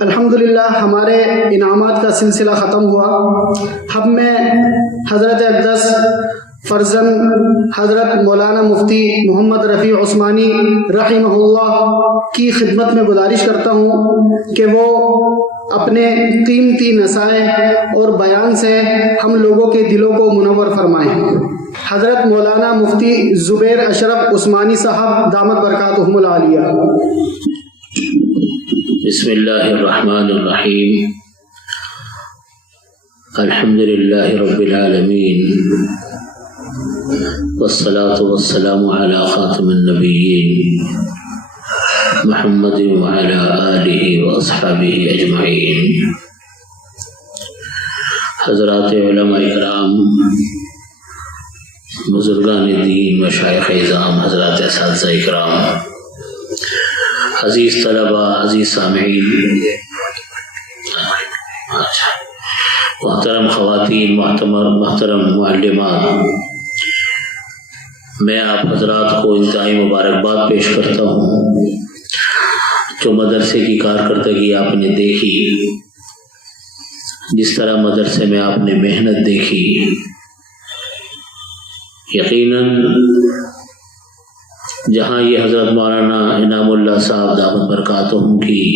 الحمدللہ ہمارے انعامات کا سلسلہ ختم ہوا۔ ہم میں حضرت اقدس فرزند حضرت مولانا مفتی محمد رفیع عثمانی رحمہ اللہ کی خدمت میں گزارش کرتا ہوں کہ وہ اپنے قیمتی نصائح اور بیان سے ہم لوگوں کے دلوں کو منور فرمائیں۔ حضرت مولانا مفتی زبیر اشرف عثمانی صاحب دامت برکاتہم العالیہ۔ بسم اللہ الرحمن الرحیم، الحمد للہ رب العالمین، والصلاة والسلام علی خاتم النبیین محمد وعلی آلہ واصحابہ اجمعین۔ حضرات علماء کرام، بزرگان دین، مشائخ اعظام، حضرات اساتذہ اکرام، عزیز طلبہ، عزیز سامعین، محترم خواتین، محترم معلمات، میں آپ حضرات کو انتہائی مبارکباد پیش کرتا ہوں۔ جو مدرسے کی کارکردگی آپ نے دیکھی، جس طرح مدرسے میں آپ نے محنت دیکھی، یقیناً جہاں یہ حضرت مولانا انعام اللہ صاحب دامت برکاتہم کی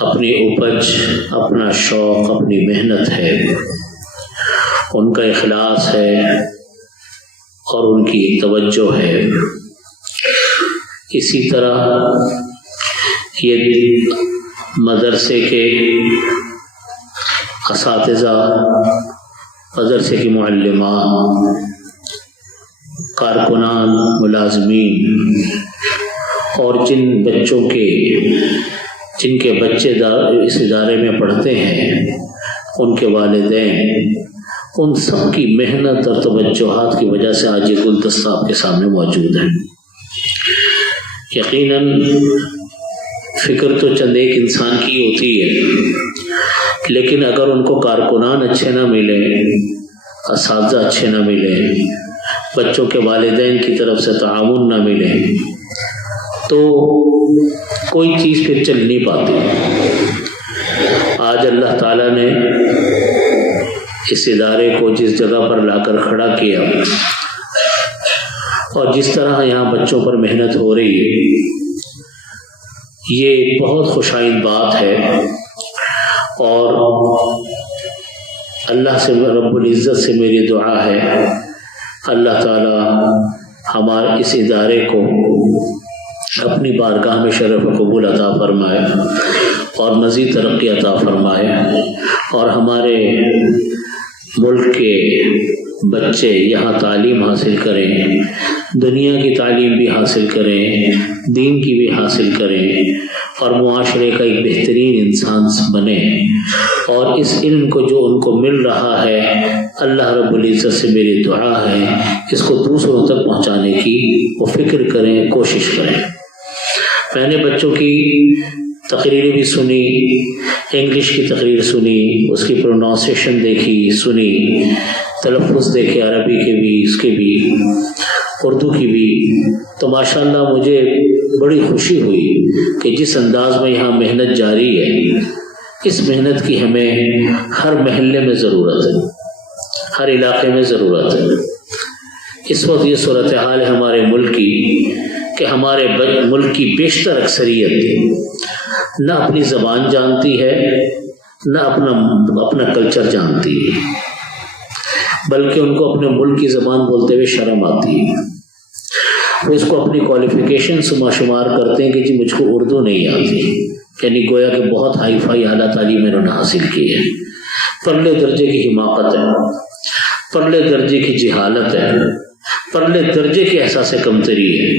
اپنی اپج، اپنا شوق، اپنی محنت ہے، ان کا اخلاص ہے اور ان کی توجہ ہے، اسی طرح یہ مدرسے کے اساتذہ، مدرسے کی معلمات، کارکنان، ملازمین اور جن کے بچے اس ادارے میں پڑھتے ہیں، ان کے والدین، ان سب کی محنت اور توجہات کی وجہ سے آج یہ گلدستہ آپ کے سامنے موجود ہے۔ یقیناً فکر تو چند ایک انسان کی ہوتی ہے، لیکن اگر ان کو کارکنان اچھے نہ ملیں، اساتذہ اچھے نہ ملیں، بچوں کے والدین کی طرف سے تعاون نہ ملے، تو کوئی چیز پھر چل نہیں پاتی۔ آج اللہ تعالیٰ نے اس ادارے کو جس جگہ پر لا کر کھڑا کیا اور جس طرح یہاں بچوں پر محنت ہو رہی ہے، یہ بہت خوشائند بات ہے، اور اللہ سے، رب العزت سے میری دعا ہے اللہ تعالی ہمارے اس ادارے کو اپنی بارگاہ میں شرف و قبول عطا فرمائے اور مزید ترقی عطا فرمائے، اور ہمارے ملک کے بچے یہاں تعلیم حاصل کریں، دنیا کی تعلیم بھی حاصل کریں، دین کی بھی حاصل کریں، اور معاشرے کا ایک بہترین انسان بنے، اور اس علم کو جو ان کو مل رہا ہے، اللہ رب العزت سے میری دعا ہے اس کو دوسروں تک پہنچانے کی وہ فکر کریں، کوشش کریں۔ میں نے بچوں کی تقریریں بھی سنی، انگلش کی تقریر سنی، اس کی پروناؤنسیشن دیکھی، سنی، تلفظ دیکھے، عربی کے بھی، اس کے بھی، اردو کی بھی، تو ماشاءاللہ مجھے بڑی خوشی ہوئی کہ جس انداز میں یہاں محنت جاری ہے، اس محنت کی ہمیں ہر محلے میں ضرورت ہے، ہر علاقے میں ضرورت ہے۔ اس وقت یہ صورتحال ہے ہمارے ملک کی کہ ہمارے ملک کی بیشتر اکثریت نہ اپنی زبان جانتی ہے، نہ اپنا کلچر جانتی ہے، بلکہ ان کو اپنے ملک کی زبان بولتے ہوئے شرم آتی ہے۔ وہ اس کو اپنی کوالیفیکیشن شمار کرتے ہیں کہ جی مجھ کو اردو نہیں آتی، یعنی گویا کہ بہت ہائی فائی اعلیٰ تعلیم انہوں نے حاصل کی ہے، پرلے درجے کی حماقت ہے، پرلے درجے کی جہالت ہے، پرلے درجے کے احساس کمتری ہے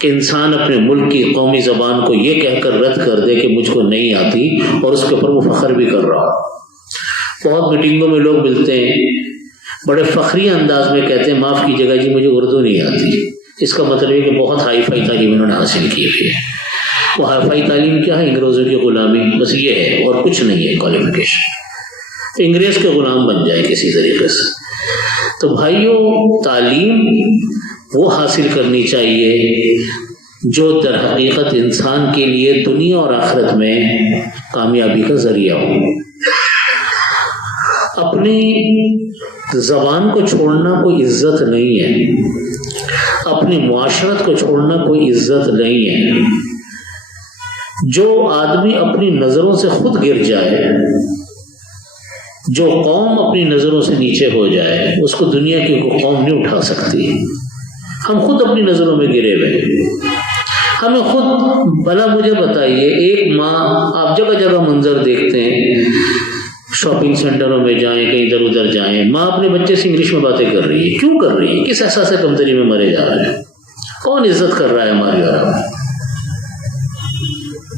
کہ انسان اپنے ملک کی قومی زبان کو یہ کہہ کر رد کر دے کہ مجھ کو نہیں آتی، اور اس کے اوپر وہ فخر بھی کر رہا۔ بہت میٹنگوں میں لوگ ملتے ہیں، بڑے فخری انداز میں کہتے ہیں معاف کیجیے گا جی مجھے اردو نہیں آتی۔ اس کا مطلب ہے کہ بہت ہائی فائی تعلیم انہوں نے حاصل کی ہے۔ وہ ہائی فائی تعلیم کیا ہے؟ انگریزوں کی غلامی، بس یہ ہے اور کچھ نہیں ہے کوالیفیکیشن، انگریز کے غلام بن جائے کسی طریقے سے۔ تو بھائیوں، تعلیم وہ حاصل کرنی چاہیے جو در حقیقت انسان کے لیے دنیا اور آخرت میں کامیابی کا ذریعہ ہو۔ اپنی زبان کو چھوڑنا کوئی عزت نہیں ہے، اپنی معاشرت کو چھوڑنا کوئی عزت نہیں ہے۔ جو آدمی اپنی نظروں سے خود گر جائے، جو قوم اپنی نظروں سے نیچے ہو جائے، اس کو دنیا کی کوئی قوم نہیں اٹھا سکتی۔ ہم خود اپنی نظروں میں گرے ہوئے، ہمیں خود بھلا مجھے بتائیے، ایک ماں، آپ جگہ جگہ منظر دیکھتے ہیں، شاپنگ سینٹروں میں جائیں، کہیں ادھر ادھر جائیں، ماں اپنے بچے سے انگلش میں باتیں کر رہی ہے۔ کیوں کر رہی ہے؟ کس احساس کمتری میں مرے جا رہے ہیں؟ کون عزت کر رہا ہے ہماری اور آپ؟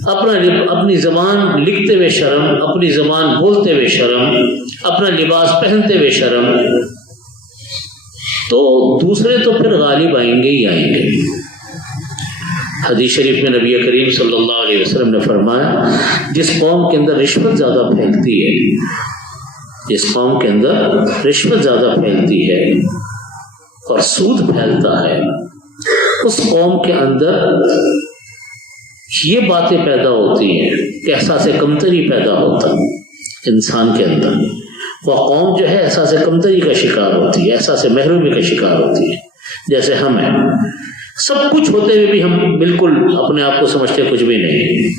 اپنی زبان لکھتے ہوئے شرم، اپنی زبان بولتے ہوئے شرم، اپنا لباس پہنتے ہوئے شرم، تو دوسرے تو پھر غالب آئیں گے ہی آئیں گے۔ حدیث شریف میں نبی کریم صلی اللہ علیہ وسلم نے فرمایا، جس قوم کے اندر رشوت زیادہ پھیلتی ہے، جس قوم کے اندر رشوت زیادہ پھیلتی ہے اور سود پھیلتا ہے، اس قوم کے اندر یہ باتیں پیدا ہوتی ہیں کہ احساس کمتری پیدا ہوتا انسان کے اندر۔ وہ قوم جو ہے احساس کمتری کا شکار ہوتی ہے، احساس محرومی کا شکار ہوتی ہے۔ جیسے ہم ہیں، سب کچھ ہوتے ہوئے بھی ہم بالکل اپنے آپ کو سمجھتے کچھ بھی نہیں۔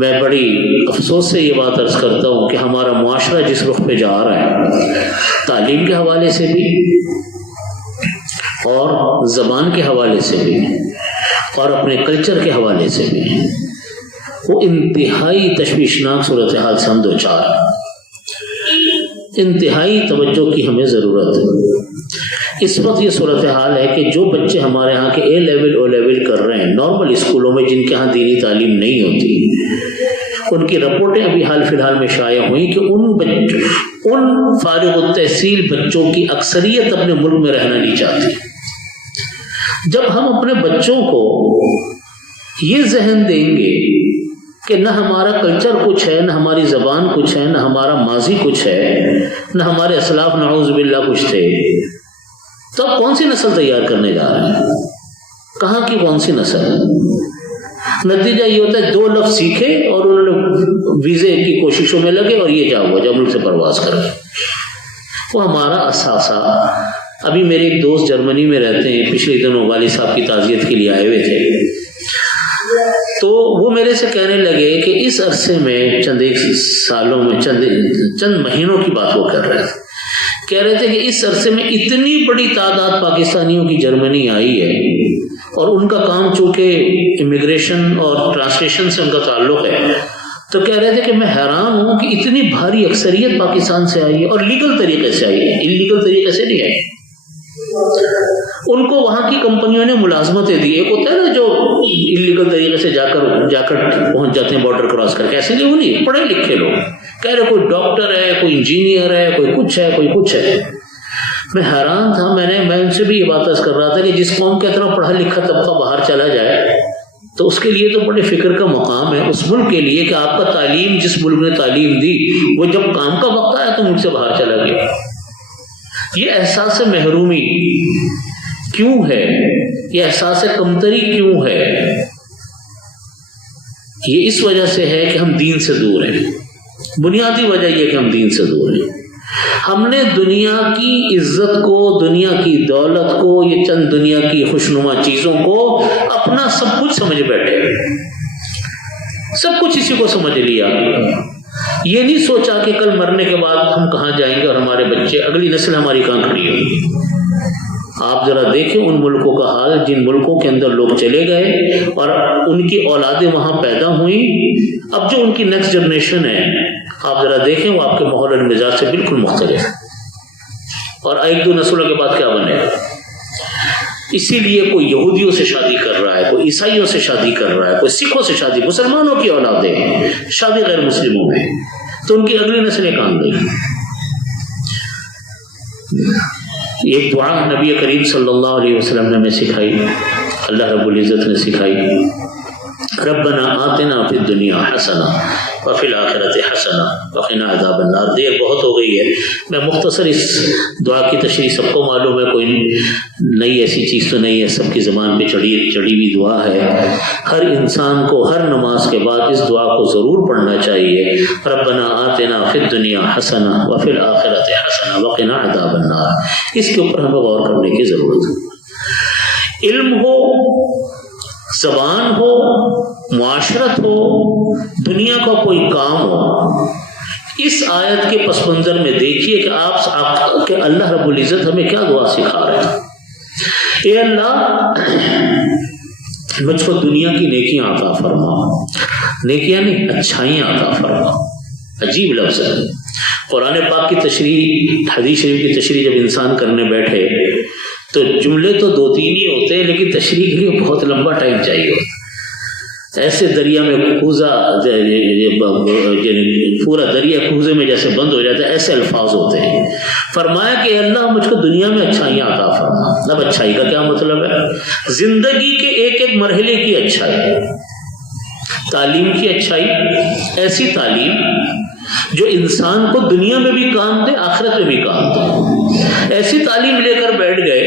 میں بڑی افسوس سے یہ بات عرض کرتا ہوں کہ ہمارا معاشرہ جس رخ پہ جا رہا ہے، تعلیم کے حوالے سے بھی اور زبان کے حوالے سے بھی اور اپنے کلچر کے حوالے سے بھی، وہ انتہائی تشویشناک صورتحال سے ہم دو چار، انتہائی توجہ کی ہمیں ضرورت ہے۔ اس وقت یہ صورتحال ہے کہ جو بچے ہمارے ہاں کے اے لیول او لیول کر رہے ہیں نارمل اسکولوں میں، جن کے ہاں دینی تعلیم نہیں ہوتی، ان کی رپورٹیں ابھی حال فی الحال میں شائع ہوئیں کہ ان فارغ التحصیل بچوں کی اکثریت اپنے ملک میں رہنا نہیں چاہتی۔ جب ہم اپنے بچوں کو یہ ذہن دیں گے کہ نہ ہمارا کلچر کچھ ہے، نہ ہماری زبان کچھ ہے، نہ ہمارا ماضی کچھ ہے، نہ ہمارے اسلاف نعوذ باللہ کچھ تھے، تو اب کون سی نسل تیار کرنے جا رہے ہیں؟ کہاں کی کون سی نسل؟ نتیجہ یہ ہوتا ہے 2 لفظ سیکھے اور انہوں نے ویزے کی کوششوں میں لگے اور یہ جا ملک سے پرواز کر گئے۔ وہ ہمارا اثاثہ۔ ابھی میرے ایک دوست جرمنی میں رہتے ہیں، پچھلے دنوں والد صاحب کی تعزیت کے لیے آئے ہوئے تھے، تو وہ میرے سے کہنے لگے کہ اس عرصے میں چند ایک سالوں میں چند مہینوں کی بات وہ کر رہے تھے، کہہ رہے تھے کہ اس عرصے میں اتنی بڑی تعداد پاکستانیوں کی جرمنی آئی ہے، اور ان کا کام چونکہ امیگریشن اور ٹرانسلیشن سے ان کا تعلق ہے، تو کہہ رہے تھے کہ میں حیران ہوں کہ اتنی بھاری اکثریت پاکستان سے آئی ہے اور لیگل طریقے سے آئی ہے، انلیگل طریقے سے نہیں آئی۔ ان کو وہاں کی کمپنیوں نے ملازمتیں دی۔ ایک ہوتا ہے نا جو انلیگل طریقے سے جا کر پہنچ جاتے ہیں بارڈر کراس کر کے، ایسے نہیں، وہ نہیں، پڑھے لکھے لوگ کہہ رہے کوئی ڈاکٹر ہے، کوئی انجینئر ہے، کوئی کچھ ہے، کوئی کچھ ہے۔ میں حیران تھا، میں ان سے بھی یہ بات کر رہا تھا کہ جس قوم کے اتنا پڑھا لکھا طبقہ باہر چلا جائے تو اس کے لیے تو بڑے فکر کا مقام ہے اس ملک کے لیے کہ آپ کا تعلیم، جس ملک نے تعلیم دی، وہ جب کام کا وقت آیا تو ملک سے باہر چلا گیا۔ یہ احساس محرومی کیوں ہے؟ یہ احساس کمتری کیوں ہے؟ یہ اس وجہ سے ہے کہ ہم دین سے دور ہیں۔ بنیادی وجہ یہ کہ ہم دین سے دور ہیں۔ ہم نے دنیا کی عزت کو، دنیا کی دولت کو، یہ چند دنیا کی خوشنما چیزوں کو اپنا سب کچھ سمجھ بیٹھے، سب کچھ اسی کو سمجھ لیا۔ یہ نہیں سوچا کہ کل مرنے کے بعد ہم کہاں جائیں گے اور ہمارے بچے، اگلی نسل ہماری کہاں کھڑی ہوگی۔ آپ ذرا دیکھیں ان ملکوں کا حال جن ملکوں کے اندر لوگ چلے گئے اور ان کی اولادیں وہاں پیدا ہوئیں، اب جو ان کی نیکسٹ جنریشن ہے، آپ ذرا دیکھیں وہ آپ کے ماحول اور مزاج سے بالکل مختلف ہے، اور 1-2 نسلوں کے بعد کیا بنے گا۔ اسی لیے کوئی یہودیوں سے شادی کر رہا ہے، کوئی عیسائیوں سے شادی کر رہا ہے، کوئی سکھوں سے شادی، مسلمانوں کی اولادیں شادی غیر مسلموں میں، تو ان کی اگلی نسلیں کہاں گئی۔ ایک دعا نبی کریم صلی اللہ علیہ وسلم نے ہمیں سکھائی، اللہ رب العزت نے سکھائی، ربنا آتنا فی الدنیا حسنہ وفی الآخرۃ حسنہ وقنا عذاب النار۔ دیر بہت ہو گئی ہے، میں مختصر اس دعا کی تشریح، سب کو معلوم ہے، کوئی نئی ایسی چیز تو نہیں ہے، سب کی زبان پہ چڑھی ہوئی دعا ہے۔ ہر انسان کو ہر نماز کے بعد اس دعا کو ضرور پڑھنا چاہیے، ربنا آتنا فی الدنیا حسنہ وفی الآخرۃ حسنہ وقنا عذاب النار۔ اس کے اوپر ہمیں غور کرنے کی ضرورت ہے۔ علم ہو، زبان ہو، معاشرت ہو، دنیا کا کوئی کام ہو، اس آیت کے پس منظر میں دیکھیے کہ آپ کہ اللہ رب العزت ہمیں کیا دعا سکھا رہے ہیں۔ اے اللہ، مجھ کو دنیا کی نیکیاں عطا فرما، نیکیاں نہیں، اچھائیاں عطا فرما۔ عجیب لفظ ہے۔ قرآن پاک کی تشریح، حدیث شریف کی تشریح جب انسان کرنے بیٹھے تو جملے تو 2-3 ہی ہوتے ہیں، لیکن تشریح کے لیے بہت لمبا ٹائم چاہیے ہوتا ہے۔ ایسے دریا میں کوزہ، پورا دریا کوزے میں جیسے بند ہو جاتا ہے، ایسے الفاظ ہوتے ہیں۔ فرمایا کہ اللہ مجھ کو دنیا میں اچھائیاں عطا فرما۔ اب اچھائی کا کیا مطلب ہے؟ زندگی کے ایک ایک مرحلے کی اچھائی، تعلیم کی اچھائی، ایسی تعلیم جو انسان کو دنیا میں بھی کام دے، آخرت میں بھی کام دے۔ ایسی تعلیم لے کر بیٹھ گئے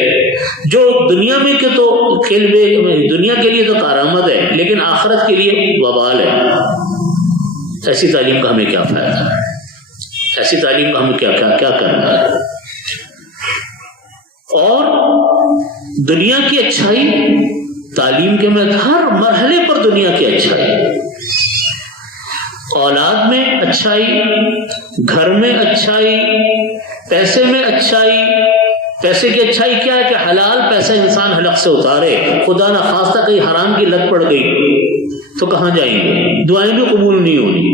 جو دنیا میں کے تو دنیا کے لیے تو کارآمد ہے، لیکن آخرت کے لیے وبال ہے۔ ایسی تعلیم کا ہمیں کیا فائدہ ہے؟ ایسی تعلیم کا ہمیں کیا کرنا ہے؟ اور دنیا کی اچھائی، تعلیم کے میں ہر مرحلے پر دنیا کی اچھائی، اولاد میں اچھائی، گھر میں اچھائی، پیسے میں اچھائی۔ پیسے کی اچھائی کیا ہے کہ حلال پیسہ انسان حلق سے اتارے، خدا نہ خواستہ کہیں حرام کی لت پڑ گئی تو کہاں جائیں گے؟ دعائیں بھی قبول نہیں ہونی،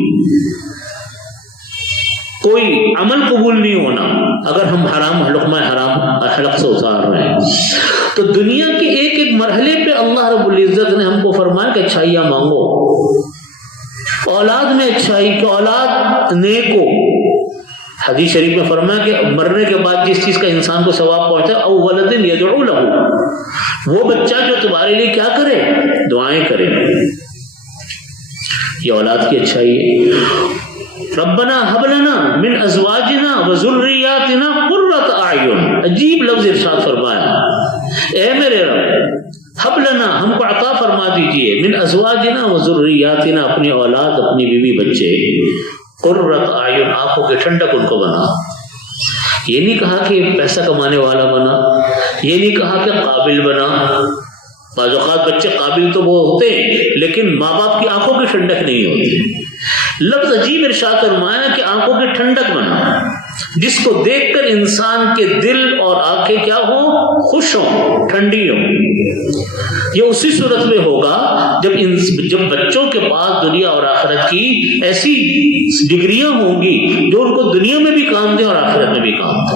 کوئی عمل قبول نہیں ہونا اگر ہم حرام حلق سے اتار رہے ہیں۔ تو دنیا کے ایک ایک مرحلے پہ اللہ رب العزت نے ہم کو فرمایا کہ اچھائیاں مانگو۔ اولاد میں اچھائی کہ اولاد نیک ہو۔ حدیث شریف میں فرمایا کہ مرنے کے بعد جس چیز کا انسان کو ثواب پہنچتا ہے، او ولد یدعو لہ، وہ بچہ جو تمہارے لیے کیا کرے؟ دعائیں کرے۔ یہ اولاد کی اچھائی ہے۔ ربنا هب لنا من ازواجنا وذرياتنا قرة اعین، عجیب لفظ ارشاد فرمایا، اے میرے رب، ہب لنا، ہم کو عطا فرما دیجئے، من ازواجنا وذریاتنا، اپنی اولاد، اپنی بیوی بچے، قرۃ اعین، آنکھوں کے ٹھنڈک ان کو بنا۔ یہ نہیں کہا کہ پیسہ کمانے والا بنا، یہ نہیں کہا کہ قابل بنا۔ بعض اوقات بچے قابل تو وہ ہوتے ہیں لیکن ماں باپ کی آنکھوں کی ٹھنڈک نہیں ہوتی۔ لفظ عجیب ارشاد فرمایا کہ آنکھوں کی ٹھنڈک بنا، جس کو دیکھ کر انسان کے دل اور آنکھیں کیا ہوں؟ خوش ہوں، ٹھنڈی ہوں۔ یہ اسی صورت میں ہوگا جب بچوں کے پاس دنیا اور آخرت کی ایسی ڈگریاں ہوں گی جو ان کو دنیا میں بھی کام دے اور آخرت میں بھی کام دے۔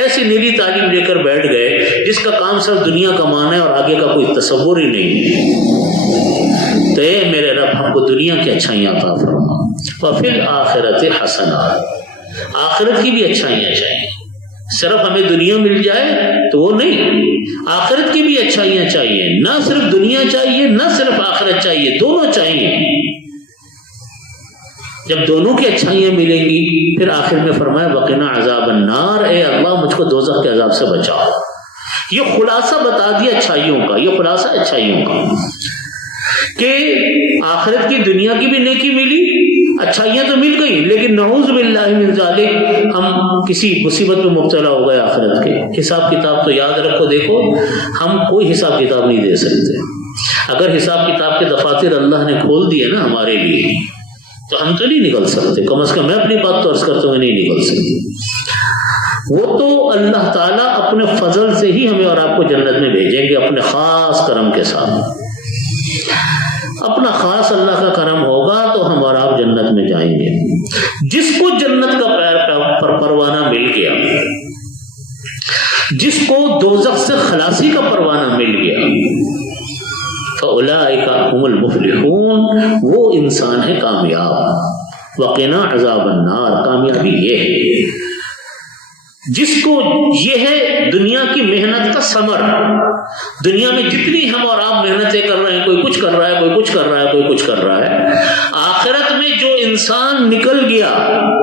ایسی نیلی تعلیم لے کر بیٹھ گئے جس کا کام صرف دنیا کمانا ہے اور آگے کا کوئی تصور ہی نہیں۔ تو اے میرے رب، ہم کو دنیا کی اچھائیاں عطا فرما، وفی الآخرۃ حسنہ، آخرت کی بھی اچھائیاں چاہیے۔ صرف ہمیں دنیا مل جائے تو وہ نہیں، آخرت کی بھی اچھائیاں چاہیے۔ نہ صرف دنیا چاہیے، نہ صرف آخرت چاہیے، دونوں چاہیے۔ جب دونوں کی اچھائیاں ملیں گی پھر آخر میں فرمایا وقنا عذاب النار، اے اللہ مجھ کو دوزخ کے عذاب سے بچاؤ۔ یہ خلاصہ بتا دیا اچھائیوں کا، یہ خلاصہ اچھائیوں کا کہ آخرت کی دنیا کی بھی نیکی ملی، اچھائیاں تو مل گئی، لیکن نعوذ باللہ من ذالک ہم کسی مصیبت میں مبتلا ہو گئے آخرت کے۔ حساب کتاب تو یاد رکھو، دیکھو ہم کوئی حساب کتاب نہیں دے سکتے۔ اگر حساب کتاب کے دفاتر اللہ نے کھول دیے نا ہمارے لیے تو ہم تو نہیں نکل سکتے، کم از کم میں اپنی بات تو عرض کرتا ہوں، نہیں نکل سکتی۔ وہ تو اللہ تعالیٰ اپنے فضل سے ہی ہمیں اور آپ کو جنت میں بھیجیں گے، اپنے خاص کرم کے ساتھ۔ اپنا خاص اللہ کا کرم ہوگا تو ہم اور آپ جنت میں جائیں گے۔ جس کو جنت کا پروانہ مل گیا، جس کو دوزخ سے خلاصی کا پروانہ مل گیا، فَأُولَٰئِكَ هُمُ الْمُفْلِحُونَ، وہ انسان ہے کامیاب۔ وَقِنَا عَذَابَ النَّارِ، کامیابی یہ ہے۔ جس کو یہ ہے دنیا کی محنت کا ثمر. دنیا میں جتنی ہم اور آپ محنتیں کر رہے ہیں، کوئی کچھ کر رہا ہے، کوئی کچھ کر رہا ہے، کوئی کچھ کر رہا ہے، آخرت میں جو انسان نکل گیا،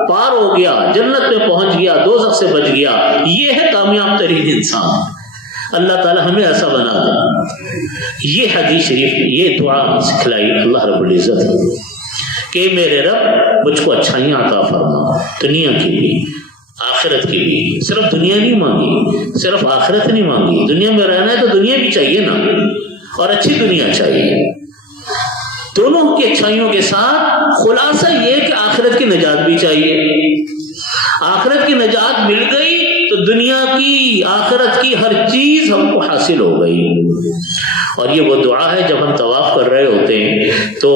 پار ہو گیا، جنت میں پہنچ گیا، دوزخ سے بچ گیا، یہ ہے کامیاب ترین انسان. اللہ تعالی ہمیں ایسا بنا دے. یہ حدیث شریف، یہ دعا سکھلائی اللہ رب العزت کہ میرے رب مجھ کو اچھائیاں عطا فرما، دنیا کی بھی آخرت کی بھی. صرف دنیا نہیں مانگی، صرف آخرت نہیں مانگی. دنیا میں رہنا ہے تو دنیا بھی چاہیے نا، اور اچھی دنیا چاہیے. دونوں کی اچھائیوں کے ساتھ خلاصہ یہ کہ آخرت کی نجات بھی چاہیے. آخرت کی نجات مل گئی تو دنیا کی آخرت کی ہر چیز ہم کو حاصل ہو گئی. اور یہ وہ دعا ہے جب ہم طواف کر رہے ہوتے ہیں تو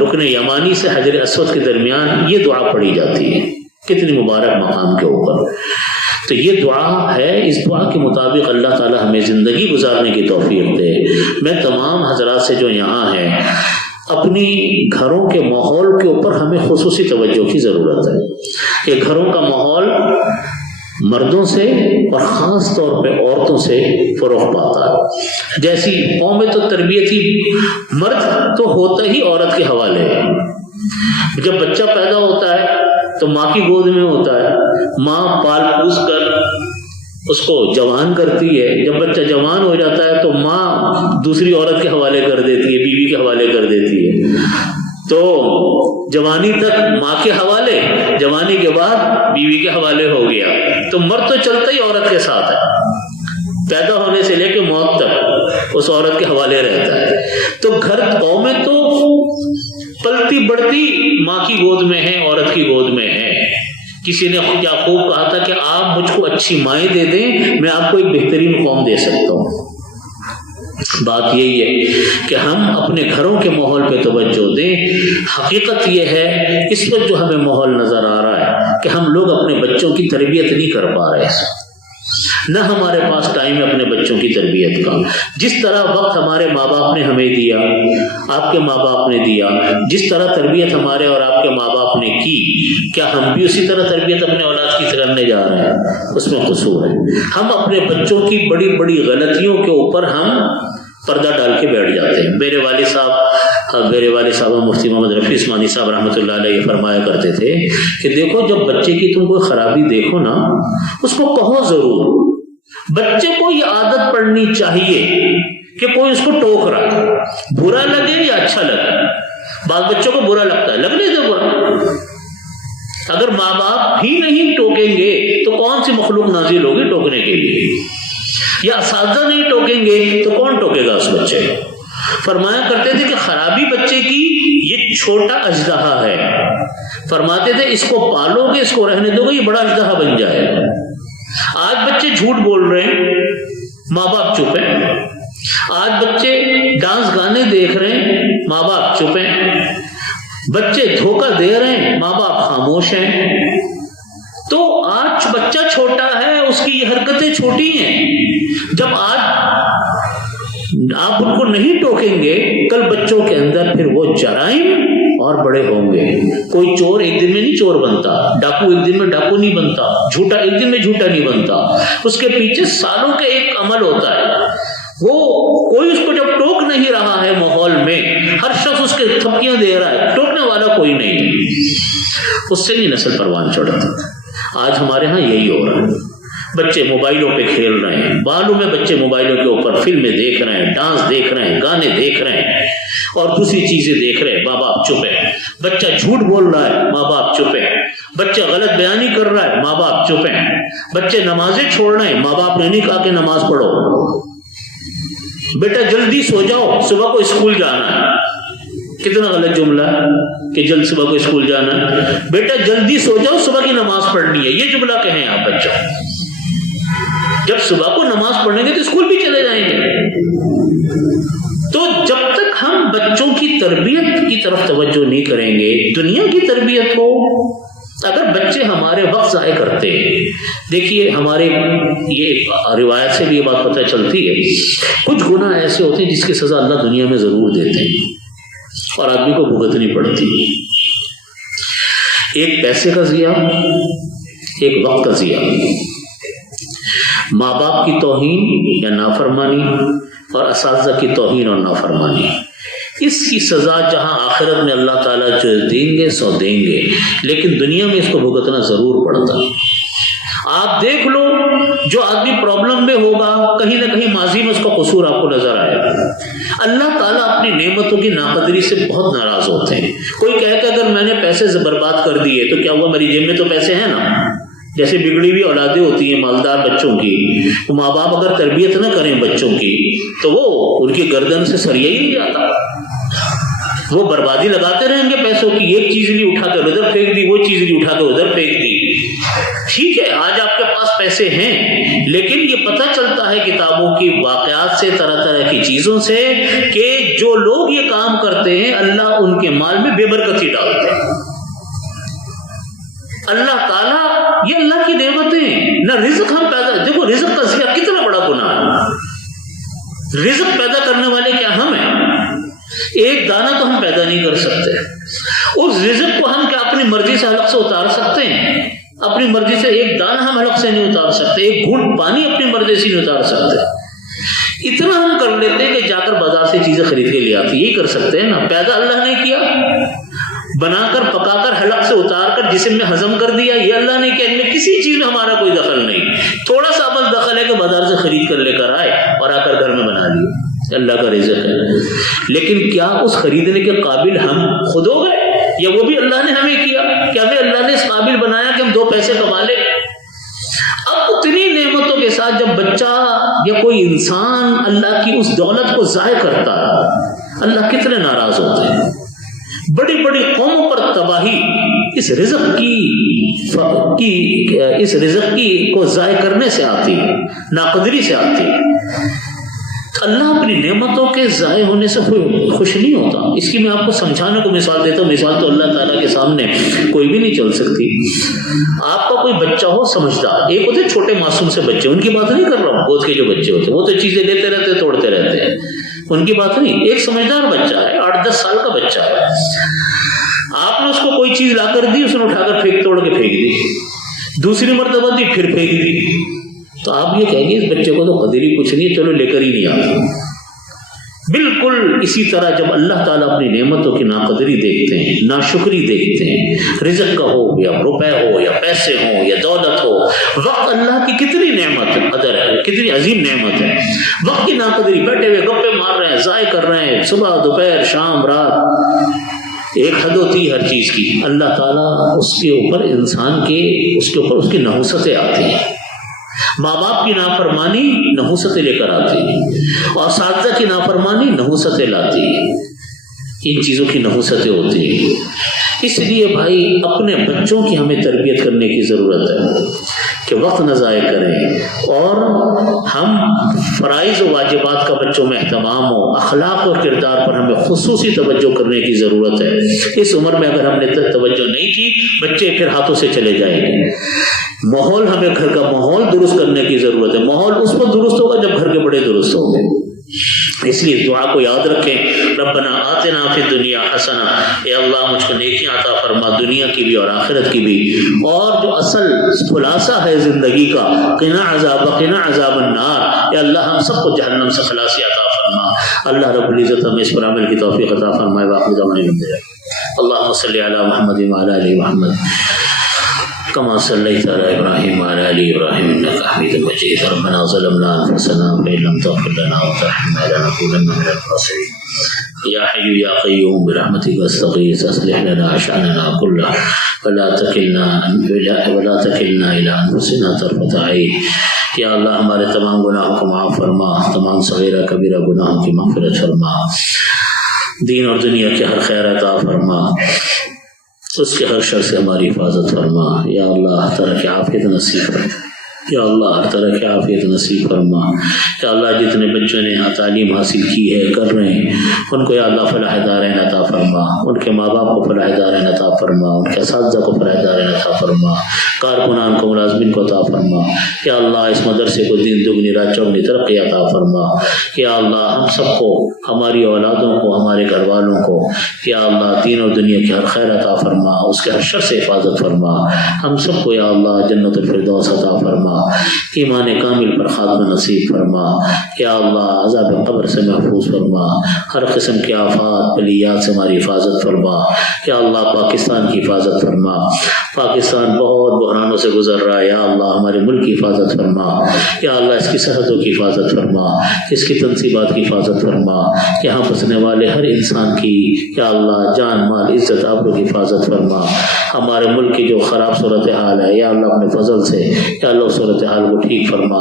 رکن یمانی سے حجر اسود کے درمیان یہ دعا پڑھی جاتی ہے. کتنی مبارک مقام کے اوپر. تو یہ دعا ہے، اس دعا کے مطابق اللہ تعالی ہمیں زندگی گزارنے کی توفیق دے. میں تمام حضرات سے جو یہاں ہیں، اپنی گھروں کے ماحول کے اوپر ہمیں خصوصی توجہ کی ضرورت ہے. کہ گھروں کا ماحول مردوں سے اور خاص طور پہ عورتوں سے فروغ پاتا ہے. جیسی قوم میں تو تربیتی مرد تو ہوتا ہی عورت کے حوالے ہے. جب بچہ پیدا ہوتا ہے تو ماں کی گود میں ہوتا ہے، ماں پال پوس کر اس کو جوان کرتی ہے. جب بچہ جوان ہو جاتا ہے تو ماں دوسری عورت کے حوالے کر دیتی ہے، بیوی کے حوالے کر دیتی ہے. تو جوانی تک ماں کے حوالے، جوانی کے بعد بیوی کے حوالے ہو گیا. تو مرد تو چلتا ہی عورت کے ساتھ ہے، پیدا ہونے سے لے کے موت تک اس عورت کے حوالے رہتا ہے. تو گھر قومیں تو پلتی بڑھتی ماں کی گود میں ہے، عورت کی گود میں ہے. کسی نے کیا خوب کہا تھا کہ آپ مجھ کو اچھی مائیں دے دیں، میں آپ کو ایک بہترین قوم دے سکتا ہوں. بات یہی ہے کہ ہم اپنے گھروں کے ماحول پہ توجہ دیں. حقیقت یہ ہے اس وقت جو ہمیں ماحول نظر آ رہا ہے کہ ہم لوگ اپنے بچوں کی تربیت نہیں کر پا رہے، نہ ہمارے پاس ٹائم ہے اپنے بچوں کی تربیت کا. جس طرح وقت ہمارے ماں باپ نے ہمیں دیا، آپ کے ماں باپ نے دیا، جس طرح تربیت ہمارے اور آپ کے ماں باپ نے کی، کیا ہم بھی اسی طرح تربیت اپنے اولاد کی کرنے جا رہے ہیں؟ اس میں قصور ہے. ہم اپنے بچوں کی بڑی بڑی غلطیوں کے اوپر ہم پردہ ڈال کے بیٹھ جاتے ہیں. میرے والد صاحب مفتی محمد رفیع عثمانی صاحب رحمۃ اللہ علیہ فرمایا کرتے تھے کہ دیکھو جب بچے کی تم کوئی خرابی دیکھو نا، اس کو کہو ضرور. بچے کو یہ عادت پڑنی چاہیے کہ کوئی اس کو ٹوک رہا ہے، برا لگے یا اچھا لگے. بعض بچوں کو برا لگتا ہے، لگنے دے برا. اگر ماں باپ ہی نہیں ٹوکیں گے تو کون سی مخلوق نازل ہوگی ٹوکنے کے لیے؟ یا اساتذہ نہیں ٹوکیں گے تو کون ٹوکے گا اس بچے؟ فرمایا کرتے تھے کہ خرابی بچے کی یہ چھوٹا اژدہا ہے. فرماتے تھے اس کو پالو گے، اس کو رہنے دو گے، یہ بڑا اژدہا بن جائے گا. آج بچے جھوٹ بول رہے ہیں، ماں باپ چپ ہیں. آج بچے ڈانس گانے دیکھ رہے ہیں، ماں باپ چپ ہیں. بچے دھوکہ دے رہے ہیں، ماں باپ خاموش ہیں. تو آج بچہ چھوٹا ہے، اس کی یہ حرکتیں چھوٹی ہیں. جب آج آپ ان کو نہیں ٹوکیں گے، کل بچوں کے اندر پھر وہ جرائم اور بڑے ہوں گے. کوئی چور ایک دن میں نہیں چور بنتا، ڈاکو ایک دن میں ڈاکو نہیں بنتا، جھوٹا ایک دن میں جھوٹا نہیں بنتا. اس کے پیچھے سالوں کا ایک عمل ہوتا ہے. وہ کوئی اس کو جب ٹوک نہیں رہا ہے ماحول میں، ہر شخص اس کے تھپکیاں دے رہا ہے، ٹوکنے والا کوئی نہیں، اس سے نہیں نسل پروان چڑھتا. آج ہمارے ہاں یہی ہو رہا ہے. بچے موبائلوں پہ کھیل رہے ہیں، بالوں میں بچے موبائلوں کے اوپر فلمیں دیکھ رہے ہیں، ڈانس دیکھ رہے ہیں، گانے دیکھ رہے ہیں اور دوسری چیزیں دیکھ رہے ہیں. ماں باپ چپ ہے. بچہ جھوٹ بول رہا ہے، ماں باپ چپ ہے. بچہ غلط بیانی کر رہا ہے، ماں باپ چپ ہیں. بچے نمازیں چھوڑ رہے ہیں، ماں باپ نے نہیں کہا کہ نماز پڑھو. بیٹا جلدی سو جاؤ، صبح کو اسکول جانا ہے. کتنا غلط جملہ ہے کہ جلد صبح کو اسکول جانا ہے. بیٹا جلدی سو جاؤ، صبح کی نماز پڑھنی ہے. یہ جملہ کہیں آپ بچوں. جب صبح کو نماز پڑھیں گے تو اسکول بھی چلے جائیں گے. تو جب تک ہم بچوں کی تربیت کی طرف توجہ نہیں کریں گے، دنیا کی تربیت کو، اگر بچے ہمارے وقت ضائع کرتے ہیں، دیکھیے ہمارے یہ روایت سے بھی یہ بات پتہ چلتی ہے، کچھ گناہ ایسے ہوتے ہیں جس کی سزا اللہ دنیا میں ضرور دیتے ہیں اور آدمی کو بھگتنی پڑتی ہے. ایک پیسے کا ضیاع، ایک وقت کا ضیاع، ماں باپ کی توہین یا نافرمانی اور اساتذہ کی توہین اور نافرمانی، اس کی سزا جہاں آخرت میں اللہ تعالیٰ جو دیں گے سو دیں گے، لیکن دنیا میں اس کو بھگتنا ضرور پڑتا۔ آپ دیکھ لو، جو آدمی پرابلم میں ہوگا کہیں نہ کہیں ماضی میں اس کا قصور آپ کو نظر آئے گا۔ اللہ تعالیٰ اپنی نعمتوں کی ناقدری سے بہت ناراض ہوتے ہیں۔ کوئی کہے کہ اگر میں نے پیسے برباد کر دیے تو کیا ہوا، میری جیب میں تو پیسے ہیں نا۔ جیسے بگڑی ہوئی اولادیں ہوتی ہیں مالدار بچوں کی، تو ماں باپ اگر تربیت نہ کریں بچوں کی تو وہ ان کی گردن سے سریا ہی نہیں جاتا، وہ بربادی لگاتے رہیں گے پیسوں کی، ایک چیز نہیں اٹھا کر ادھر پھینک دی، وہ چیز نہیں اٹھا کر ادھر پھینک دی۔ ٹھیک ہے آج آپ کے پاس پیسے ہیں، لیکن یہ پتہ چلتا ہے کتابوں کی واقعات سے، طرح طرح کی چیزوں سے، کہ جو لوگ یہ کام کرتے ہیں اللہ ان کے مال میں بے برکتی ڈالتے ہیں۔ اللہ تعالیٰ، یہ اللہ کی نعمتیں، نہ رزق ہم پیدا، دیکھو رزق کا ضیاع کتنا بڑا گناہ ہے۔ رزق پیدا کرنے والے کیا ہم ہیں، ایک دانہ تو ہم پیدا نہیں کر سکتے، اس رزق کو ہم کیا اپنی مرضی سے حلق سے اتار سکتے ہیں؟ اپنی مرضی سے ایک دانہ ہم حلق سے نہیں اتار سکتے، ایک گھونٹ پانی اپنی مرضی سے نہیں اتار سکتے۔ اتنا ہم کر لیتے ہیں کہ جا کر بازار سے چیزیں خرید کے لے آتی، یہی کر سکتے ہیں نا۔ پیدا اللہ نے کیا، بنا کر پکا کر حلق سے اتار کر جسم میں ہضم کر دیا، یہ اللہ نے کیا، ان میں کسی چیز میں ہمارا کوئی دخل نہیں۔ تھوڑا سا بس دخل ہے کہ بازار سے خرید کر لے کر آئے اور آ کر گھر میں بنا لیے، اللہ کا رزق ہے۔ لیکن کیا اس خریدنے کے قابل ہم خود ہو گئے، یا وہ بھی اللہ نے ہمیں کیا؟ کیا ہمیں اللہ نے اس قابل بنایا کہ ہم دو پیسے کما لیں؟ اب اتنی نعمتوں کے ساتھ جب بچہ یا کوئی انسان اللہ کی اس دولت کو ضائع کرتا ہے، اللہ کتنے ناراض ہوتے ہیں۔ بڑی بڑی قوموں پر تباہی اس رزق کی کو ضائع کرنے سے آتی ہے، ناقدری سے آتی ہے۔ اللہ اپنی نعمتوں کے ضائع ہونے سے خوش نہیں ہوتا۔ اس کی میں آپ کو سمجھانے کو مثال دیتا ہوں، مثال تو اللہ تعالیٰ کے سامنے کوئی بھی نہیں چل سکتی۔ آپ کا کوئی بچہ ہو سمجھدار، ایک ہوتے چھوٹے معصوم سے بچے، ان کی بات نہیں کر رہا ہوں، گود کے جو بچے ہوتے وہ تو چیزیں لیتے رہتے توڑتے رہتے ہیں، ان کی بات نہیں۔ ایک سمجھدار بچہ ہے، 8-10 سال کا بچہ ہے، آپ نے اس کو کوئی چیز لا کر دی، اس نے اٹھا کر توڑ کے پھینک دی، دوسری مرتبہ دی پھر پھینک دی، تو آپ یہ کہیں گے اس بچے کو تو قدر ہی کچھ نہیں، چلو لے کر ہی نہیں آتا۔ بالکل اسی طرح جب اللہ تعالیٰ اپنی نعمتوں کی ناقدری دیکھتے ہیں، ناشکری دیکھتے ہیں، رزق کا ہو یا روپے ہو یا پیسے ہو یا دولت ہو، وقت اللہ کی کتنی نعمت ہے، قدر ہے، کتنی عظیم نعمت ہے۔ وقت کی ناقدری، بیٹھے ہوئے گپے مار رہے ہیں، ضائع کر رہے ہیں، صبح دوپہر شام رات، ایک حد ہوتی ہے ہر چیز کی۔ اللہ تعالیٰ اس کے اوپر انسان کے اس کی نحوستیں آتی ہیں۔ ماں باپ کی نافرمانی نحوستیں لے کر آتی ہے، اور اساتذہ کی نافرمانی نحوستیں لاتی ہے، ان چیزوں کی نحوستیں ہوتی ہیں۔ اس لیے بھائی اپنے بچوں کی ہمیں تربیت کرنے کی ضرورت ہے کہ وقت نہ ضائع کریں، اور ہم فرائض و واجبات کا بچوں میں اہتمام ہو، اخلاق اور کردار پر ہمیں خصوصی توجہ کرنے کی ضرورت ہے۔ اس عمر میں اگر ہم نے توجہ نہیں کی، بچے پھر ہاتھوں سے چلے جائیں گے۔ ماحول، ہمیں گھر کا ماحول درست کرنے کی ضرورت ہے۔ ماحول اس وقت درست ہوگا جب گھر کے بڑے درست ہوں گے۔ اس لیے دعا کو یاد رکھیں، ربنا آتنا فی الدنیا حسنہ، اے اللہ مجھ کو نیکیاں عطا فرما، دنیا کی بھی اور آخرت کی بھی، اور جو اصل خلاصہ ہے زندگی کا، قنا عذاب النار، اے اللہ ہم سب کو جہنم سے خلاصی عطا فرما۔ اللہ رب العزت ہمیں اس پر عمل کی توفیق عطا فرمائے۔ وآخر دعوانا اللہم صلی علی محمد وعلی آل محمد كما صليت على إبراهيم وعلى آل إبراهيم إنك حميد مجيد. ربنا ظلمنا أنفسنا وإن لم تغفر لنا وترحمنا لنكونن من الخاسرين. يا حي يا قيوم برحمتك استغيث أصلح لنا شأننا كله ولا تكلنا إلى أنفسنا طرفة عين. یا اللہ ہمارے تمام گناہوں کو معاف فرما، تمام صغیرہ کبیرہ گناہوں کی مغفرت فرما، دین اور دنیا کے ہر خیر عطا فرما، اس کے ہر شر سے ہماری حفاظت فرما۔ یا اللہ طرح کی عافیت نصیب فرما۔ یا اللہ ہر طرح کی عافیت نصیب فرما. یا اللہ جتنے بچوں نے یہاں تعلیم حاصل کی ہے کر رہے ہیں ان کو یا اللہ فلاح دارین عطا فرما, ان کے ماں باپ کو فلاح دارین عطا فرما, ان کے اساتذہ کو فلاح دارین عطا فرما, کارکنان کو ملازمین کو عطا فرما. یا اللہ اس مدرسے کو دین دگنی رات چوگنی ترقی عطا فرما. یا اللہ ہم سب کو, ہماری اولادوں کو, ہمارے گھر والوں کو یا اللہ دین اور دنیا کی ہر خیر عطا فرما, اس کے ہر شر سے حفاظت فرما. ہم سب کو یا اللہ جنت الفردوس عطا فرما, ایمان کامل پر خاتمہ نصیب فرما. یا اللہ عذاب قبر سے محفوظ فرما, ہر قسم کے آفات بلیات سے ہماری حفاظت فرما. یا اللہ پاکستان کی حفاظت فرما. پاکستان بہت بحرانوں سے گزر رہا ہے, یا اللہ ہمارے ملک کی حفاظت فرما. یا اللہ اس کی سرحدوں کی حفاظت فرما, اس کی تنصیبات کی حفاظت فرما. یہاں بسنے والے ہر انسان کی یا اللہ جان مال عزت آبرو کی حفاظت فرما. ہمارے ملک کی جو خراب صورتحال ہے یا اللہ اپنے فضل سے یا اللہ صورتحال کو ٹھیک فرما.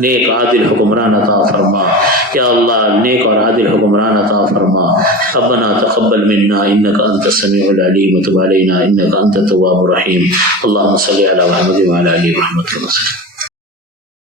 نیک عادل حکمران عطا فرما. یا اللہ نیک اور عادل حکمران عطا فرما. ربنا تقبل منا انك انت السميع العليم وتب علينا انك انت التواب الرحيم. اللهم صل على محمد وعلى ال محمد وسلم.